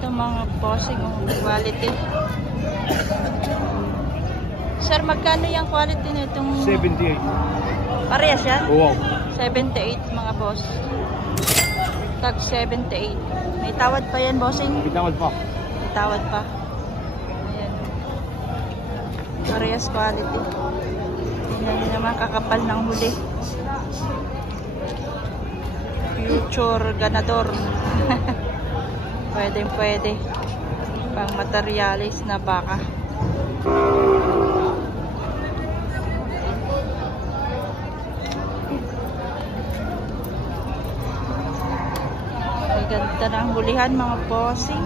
Ito mga posing quality. Sir, magkano yung quality na itong... 78. Parehas yan? Wow. 78 mga boss. Tag 78. May tawad pa yan, bossing? May tawad pa. May tawad pa. Ayan. Parehas quality. Tingnan nyo naman, kakapal ng huli. Future ganador. Pwede. Pang materialis na baka. May ganda ng hulihan mga posing.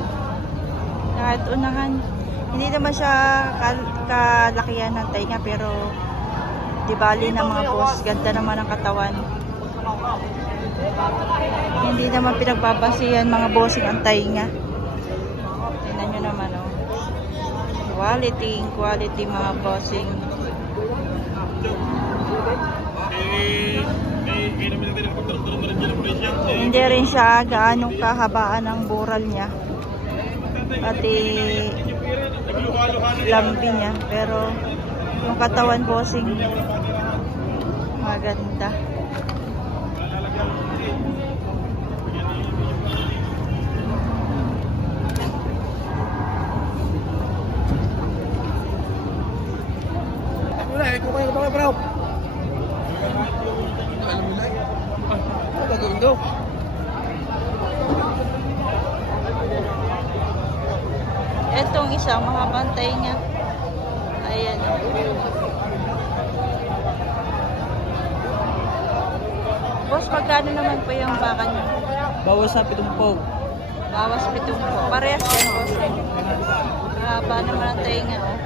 Kahit unahan. Hindi naman siya kalakihan ng tainga pero di bali na mga boss. Ganda naman ang katawan. Hindi naman pinagbabasihan mga bossing ang tainga. Tingnan nyo naman oh. Quality mga bossing. Hindi rin siya gaanong kahabaan ang bural niya. Pati lambi niya. Pero yung katawan bossing maganda. Etong isang makapantay niya. Ayan. Boss, magkano naman po yung baka niyo? Bawas sa 70. Bawas 70. Parehas yan, boss. Mahaba naman ang tainga, oh.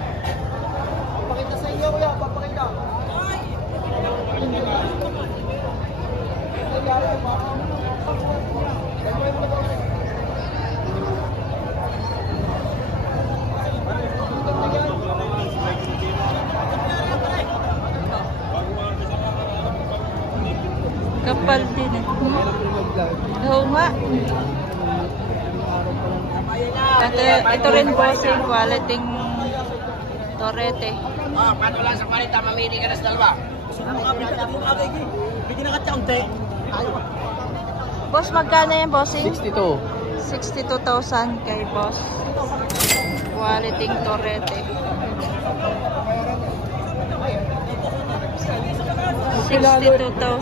Pakita sa iyo, kuya. Papakita. Kapal din eh. Oo nga. Ito rin boss yung quality torete. Paano lang sa 40, mamili ka na sa dalawa. Hindi na katsaong tayo. Boss, magkano yan, bossing? 62. 62,000 kay boss. Quality torete. 62,000.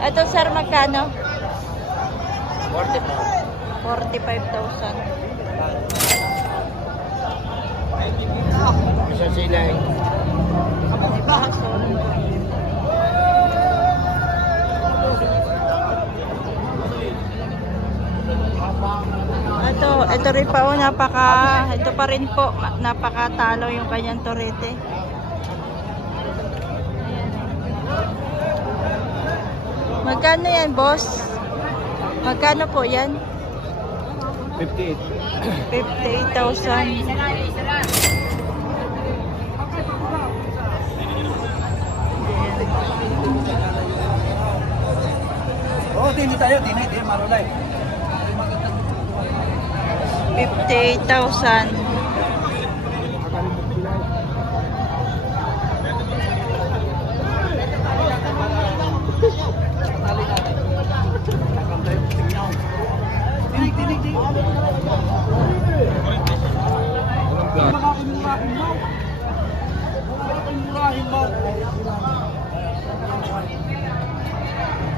Ito sir, magkano? 45,000. Isa sila eh. May baso. Ito rin pa oh, ito pa rin po, napakatalo yung kanyang torete. Magkano yan, boss? Magkano po yan? 58. 58,000. Oh, tini tayo, tini, marulay. 58,000.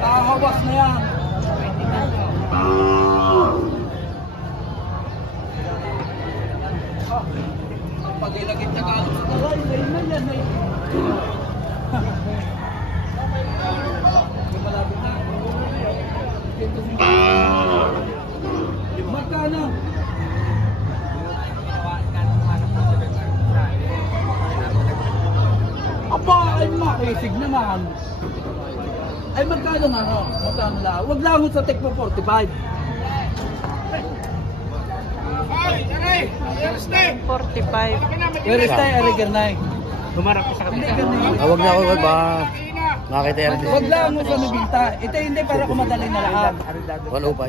Hawas na yan. Pag ilagit na ka, magkano? Aba, ay makisig naman. Ay magkano nga ho? Magkano lang? Huwag lang ho sa Tecmo 45. Ay, 45. Where is tayo, Arigernay? Gumarap ko sa Hindi kapita. ganun. Huwag na ako ba? Makita yan. Wag lang mo sa nabinta. Ito hindi para kumadali na lahat. 105.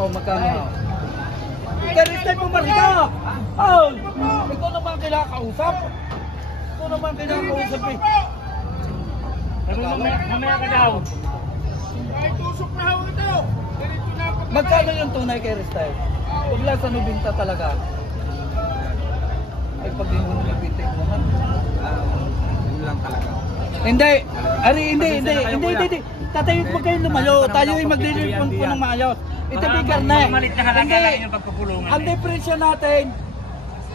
Oh, magkano? Where is tayo pumarita? Oh, ikaw naman kinakausap. Ikaw naman kinakausap eh. Mamaya ka daw. Magkano yung tunay kay Restyle? Huwag lang sa nubinta talaga. Ay, pag hindi mo nabinta yung naman. Yun lang talaga. Hindi. Ari, hindi. Tatayo mo kayo lumayo. Tayo ay magre-refund po ng maayos. Ito bigyan na. Malit na halaga lang yung pagpupulungan. Ang difference natin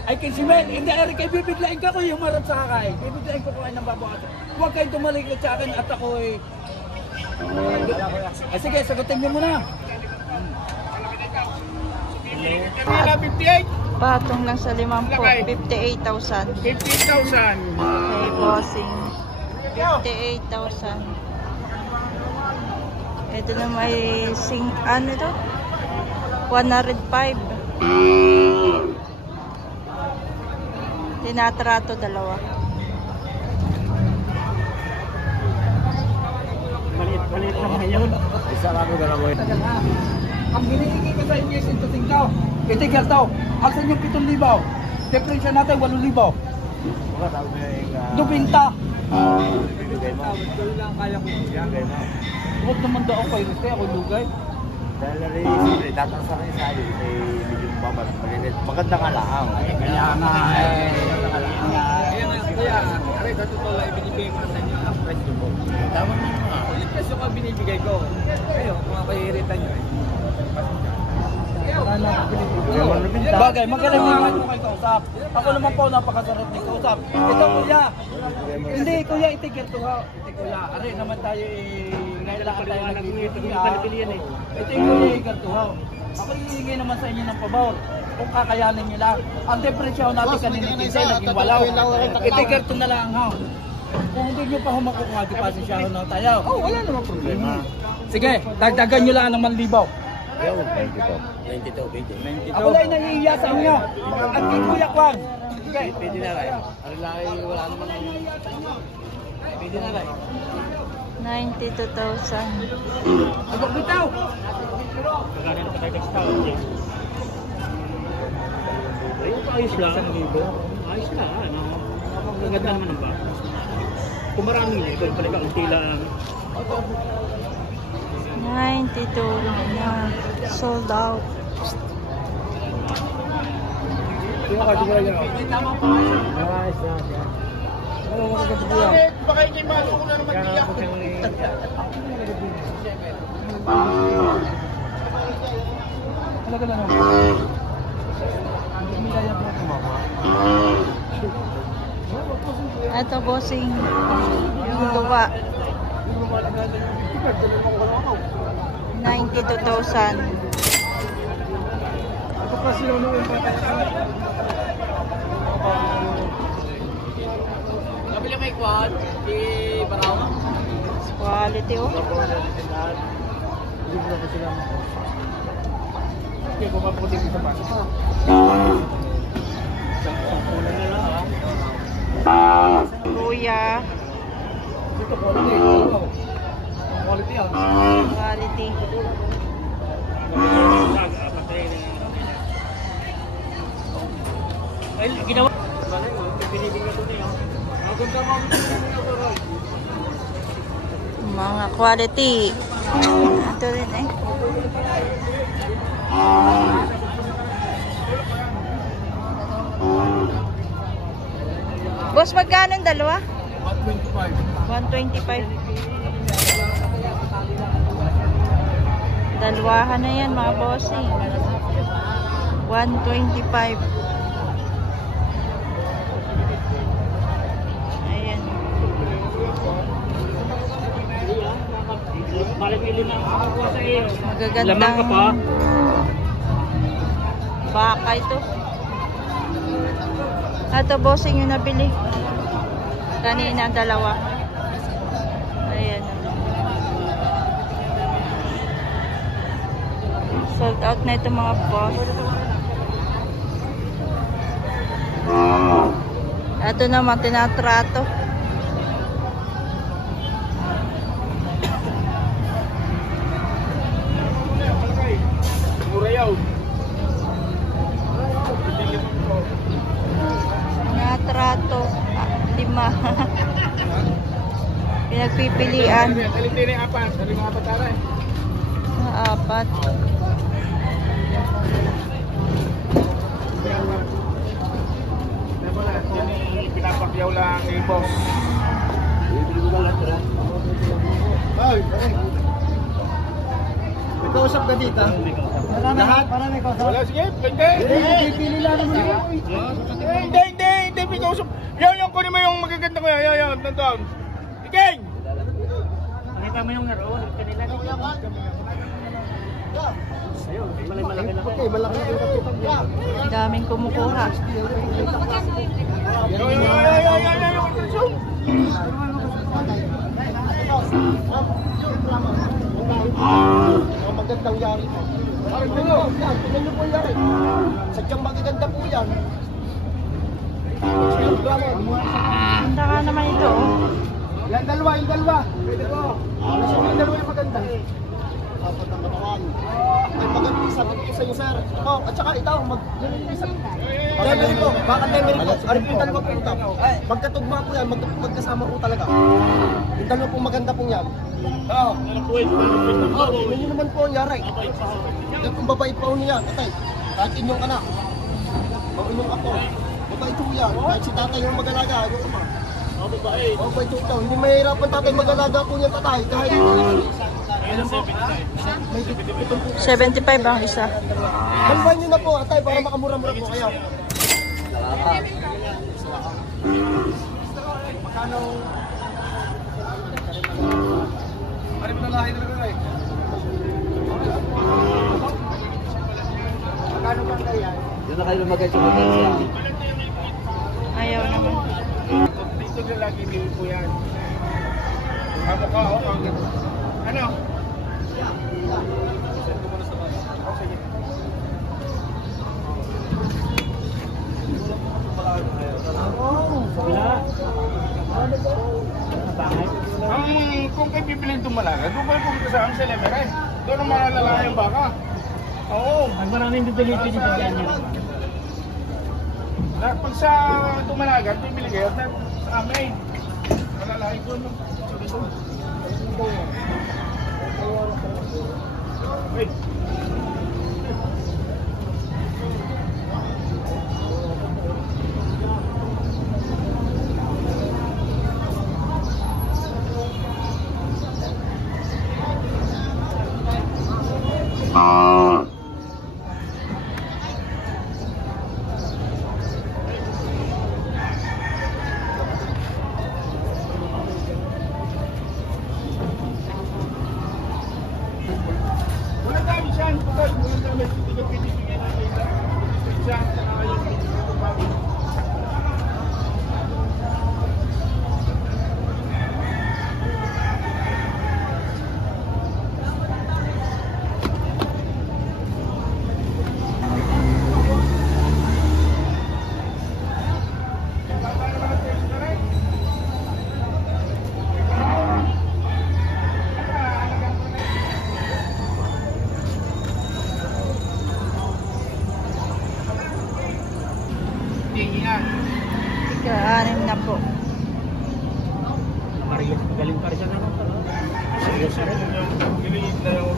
ay kinsimen. Hindi, Ari, kayo bibiglain ka ko yung marap sa kakay. Bibiglain ko kayo ng babakas. Huwag kayong tumalikot sa akin at ako ay... Ay, sige, sagutin niyo muna. Patong lang sa 5 po. 58,000. 15,000. Okay, bossing. 58,000. Ito na may ano ito? 105. Tinatrato dalawa. Malit naman yun. Isa lang ako gano'n mo yun. Ang hinihingi ko sa inyo is ito tingkaw. Itigas daw. Asan yung 7,000? Difference natin 8,000. Baka tawag na yung... Dubinta. Bigay mo. Bigay mo. Huwag naman daw ako kayo. Gusto ako lugay. Dahil na rin siyempre, tatang sa rin sa akin, may medyo babas. Maganda ka lang. Kaya nga eh. Kaya, aray, totoo lang ibinibigay ko na sa inyo ang presyo ko. Tama mo nga. Yung presyo ko binibigay ko. Kayo, kung makairitan nyo eh. Bagay, magkalimutan mo kayo kausap. Ako naman po, napakasarap ni kausap. Ito kuya. Hindi, kuya, itigil to ha. Ito kuya, aray naman tayo kailangan tayo nag-iipilian eh. Ito yung kuya, itigil to ha. Ako hihingi naman sa inyo ng pabor. Kung kakayanin nyo lang. Ang depresyon natin kanina isa, naging walaw. Itigil to na lang ha. Kung hindi nyo pa humakok nga, di pasensyahan na tayo. Oh, wala namang problema. Sige, dagdagan nyo lang ng 1,000. 92, pwede. Ako lang naiiya sa inyo. At kay Kuya Kwan. Sige. Pwede na rin. Ano lang wala naman. Pwede na rin. 92,000. Agok bitaw. Magkano na patay text tao. Ayos lang. Ayos na, ano. Maganda naman ang baka. Kung maraming ito, pala ka unti lang. 92 na sold out. Baka hindi malo ko na naman tiyak. Talaga lang. Ito bossing. Yung lupa. 92,000. Nabili kay Quad, di Baraw. Quality oh. Hindi ko maputi sa pa. Kuya. Quality yan. Quality. Ay, ginawa. Binibigyan ko na yun. Mga quality. Ito rin eh. Boss, magkano ang dalawa? 125. Dalawahan na yan mga bossing. 125. Ayan. Malipili na ako sa iyo. Magagandang Lamang ka pa. baka ito. Ito bossing yung nabili. Kanina dalawa. Ayan. Sold out na ito mga boss. Ito naman, tinatrato. Tinatrato. 5. Pinagpipilian. Apat. Pinapakyaw lang ni boss. May kausap ka dito? Lahat? Wala, sige, hindi. Pipili lang naman. Hindi, may kausap. Yan, kunin mo yung magaganda ko yan. Yan, doon. Iking! Nakita mo yung naroon kanila. Ayun, malaki na. Okay, malaki na yung kapitan. Daming kumukuha. Ang magandang yari po. Parang yan, tingnan nyo po yung yari. Sadyang magaganda po yan. Ganda ka naman ito. Yan, dalawa. Pwede po. Kasi yung dalawa yung maganda. Apat ang katawan. Ay, magandang sagot ko sa inyo, sir. Ito, at saka ito, Demery po, baka Demery po. Ano po yung dalawa po ito? Magkatugma po yan, magkasama po talaga. Yung dalawa po maganda po yan. Oo. Tingnan nyo naman po ang yari. Kung babae pa po niya, atay, kahit inyong anak, o inyong ako, babae po yan. Kahit si tatay yung mag-alaga, yung ama. Babae po ito. Hindi mahirapan tatay mag-alaga po niyan tatay. Kahit 75 ang isa. halwan nyo na po, atay, para makamura-mura po kayo. Magkano? Ano mo na lahi na rin? Magkano bang ganyan? Doon na kayo lumagay sa potensiya. Ayaw naman. Dito na lagi din po yan. Ako ka, ako ang gano'n. Ano? Kung kayo pipiling tumalaga, doon kayo pumunta sa Amsel Emeray. Doon ang mga lalaki ang baka. Oo. Ang maraming bibili dyan yan. Pag sa tumalaga, pipili kayo sa amin. Malalaki ko, no? Wait. Wala dami siya. Wala dami. Hindi ko pinipigyan natin siya. Ika-anim na po. Maria, galing pa rin siya naman. Seryoso rin yung giliin na yung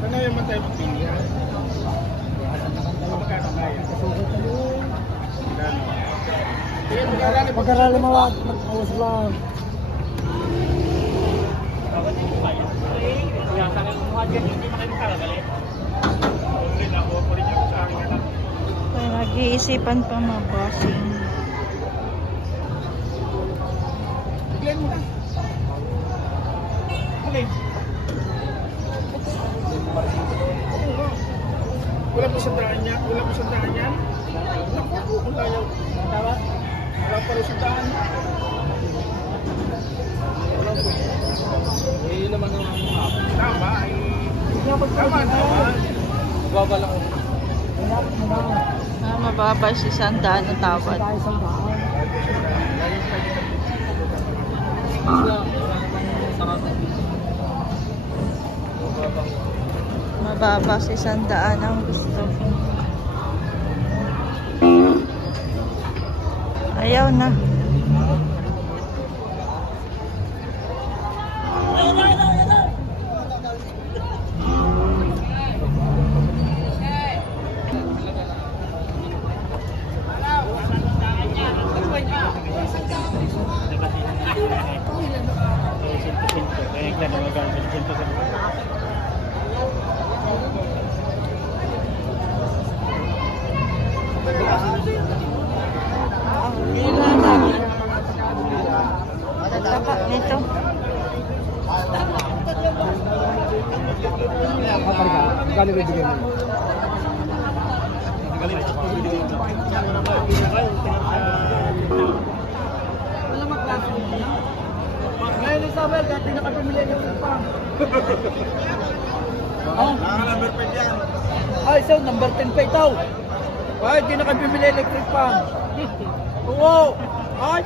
sana yung matay magpilihan. Magkano kaya? Pagkarali mawag, mag-awas lang. Kaya sa akin kumuha dyan, hindi makikakagalit. Ay, nag-iisipan pa mga bossing. Bigyan mo na. Alin? Wala po sandaan niya? Wala po sandaan niya? Naku, kung tayo. Wala pa rin sandaan. Baba lang. Mababa si 100 ang tawad. Mababa si 100 ang gusto. Ayaw na. Saka nito. Ngayon Isabel, dati nakapamili ng upang. Number 5 yan. Ay, so number 10 pa ito. Ay, di nakapamili electric fan. Oo. Ay.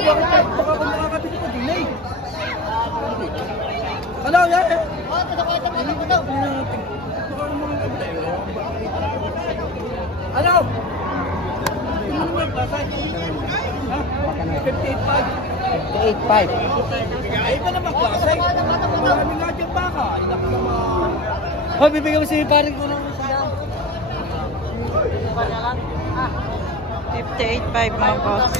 Baka kung nakakabili ka, delay. Ano, yan? Ano? Ano naman, basay? 58.5. 58.5. Ay, ka naman, basay. Marami nga dyan baka. Inak naman. Oh, bibigyan mo si paring ko ng saya. 58.5 mga boss.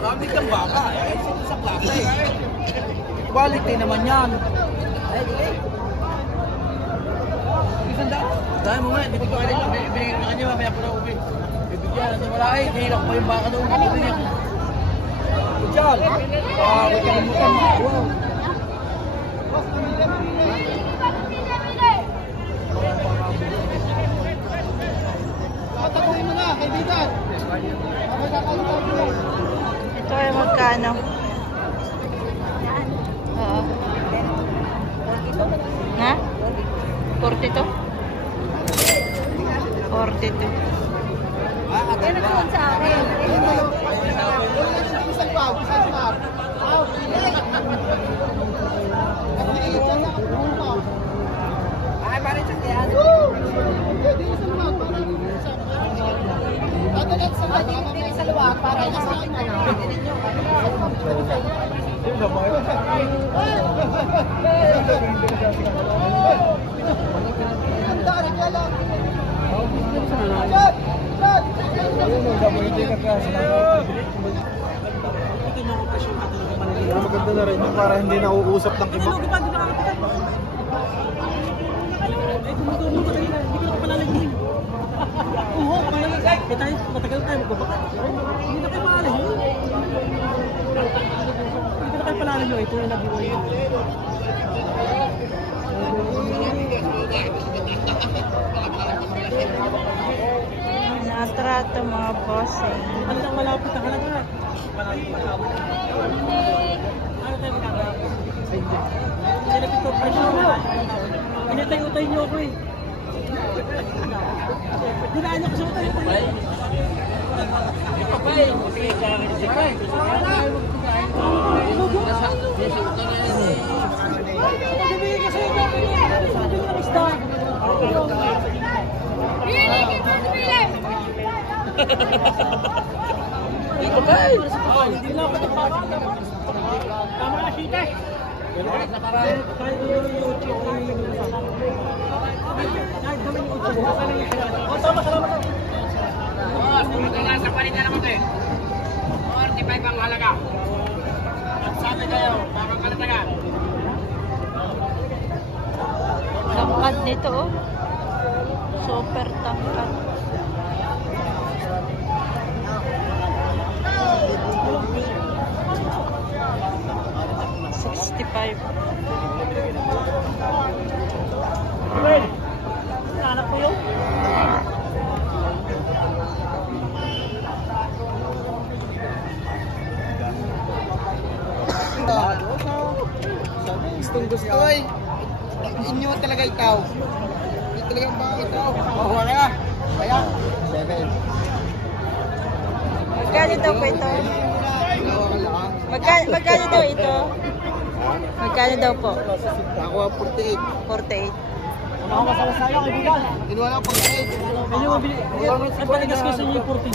Marami kang baka. Eh, sino sa klase? Quality naman yan. Dahil mo nga, hindi ko kailan lang. Binigyan na kanya, mamaya po na ubi. Bibigyan, nasa wala ay, hirap pa yung baka doon. Ubi niya. Diyan. Huwag ka namutan mo. Wow. Patakuin mo na, kaibigan. Ito ay magkano? Oo. Ha? 42? 42. Yan ang sa akin. Ay, pare, check yan. Sa luwag para sa akin Maganda na rin yung para hindi nauusap ng iba. Matagal tayo magbabaka. Hindi na kayo paalala nyo. Hindi na kayo paalala nyo. Ito yung nag-iway. Natrato mga boss eh. Ano lang malapit na halaga? Ano tayo magkakaroon? Sinapit ko presyo mo. Inatay-utay nyo ako eh. Dinaan nyo ko sa utay-utay. Papay! Sige, kaya kayo si Papay. Pag-ibigay ka sa'yo na pag-ibigay ng isda. Hindi na ako nagpapakita. Tama na, Shita. Tama, salamat. Nasa palit na naman ito eh. 45 ang halaga. Sabi kayo, parang kalatagan. Tangkad nito oh. Super tangkad. $65. Anak ko yun? gustong gusto eh. Inyo talaga ikaw. Hindi talaga ba ikaw? Makuha ka. Kaya, 7. Magkano daw po ito? Magkano daw ito? Magkano daw po? Ako 48. 48. Ako masama sa'yo, kaibigan. Kinuha lang 48. Kanya mabili. Ang panigas ko sa inyo 49.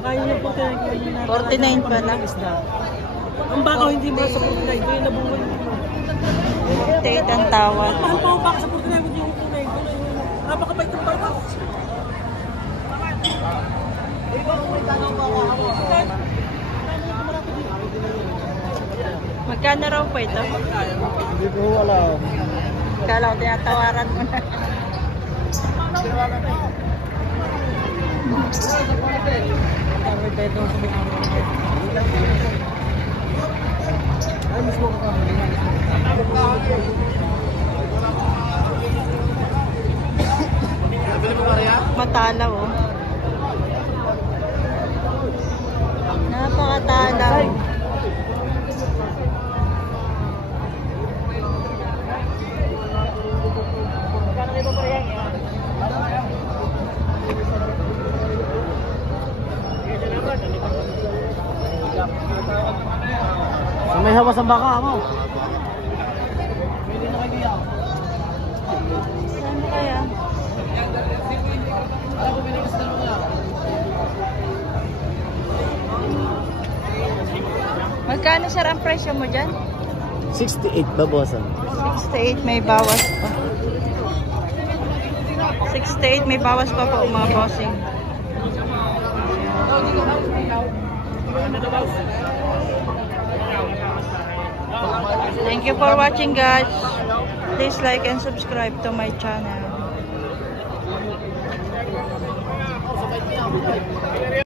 Kaya niyo 49. 49 pala. Ang baka hindi mo sa 49. Kaya nabungan. 48 ang tawad. Mahal pa ang baka sa 49. Hindi yung 49. Napakabait ng baka. Magkano raw po ito? Hindi ko alam. Kala ko tinatawaran mo na. Matalaw oh. Napakatalaw. May hawas ang baka mo. Saan kaya? Magkano sir ang presyo mo dyan? 68 babasan. 68 may bawas pa. 68 may bawas pa po mga bossing. Thank you for watching guys. Please like and subscribe to my channel.